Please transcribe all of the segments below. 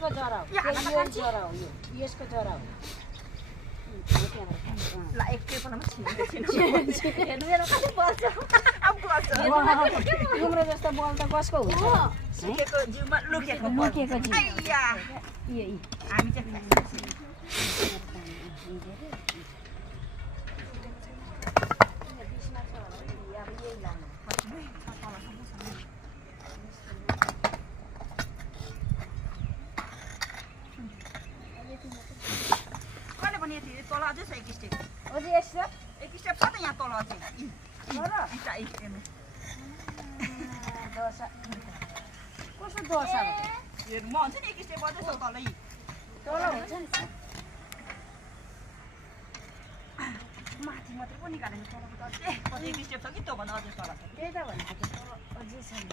यसैको जरा हो यो जरा हो यो यसको जरा हो ल एकैपल्टमा छिन्छु हेर्नु मेरो कति बल्छ अब बल्छ तिम्रो जस्तो बल त कसको हुन्छ सिकेको जिउमा लुकेको जिउ आइया यो हामी चाहिँ तल अझै छ एक स्टेप अझै एक स्टेप छ त यहाँ तल अझै दशा कस्तो दशा म भन्छु नि एक स्टेप अझै छ तलै तल हुन्छ नि माथि मात्रै पो निकालेको तलको त अझै एक स्टेप छ कि त्योभन्दा अझै तल छ त्यही त भनेको अझै छ नि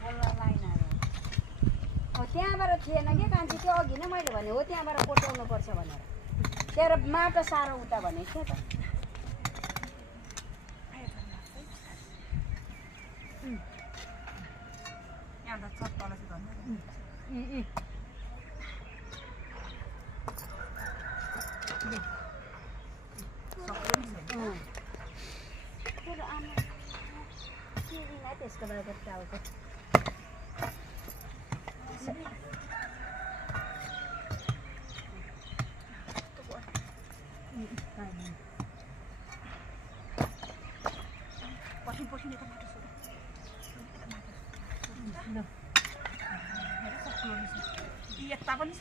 बल्ल लाइनहरू त्यहाँबाट थिएन कि कान्छी त्यो अघि नै मैले भने हो त्यहाँबाट कोटाउनु पर्छ भनेर त्यहाँ माटो साह्रो उता भनेको थिएँ त यहाँ त छ तल चाहिँ त्यसको लागि टाउको पछि त माटो सोध यता पनि छ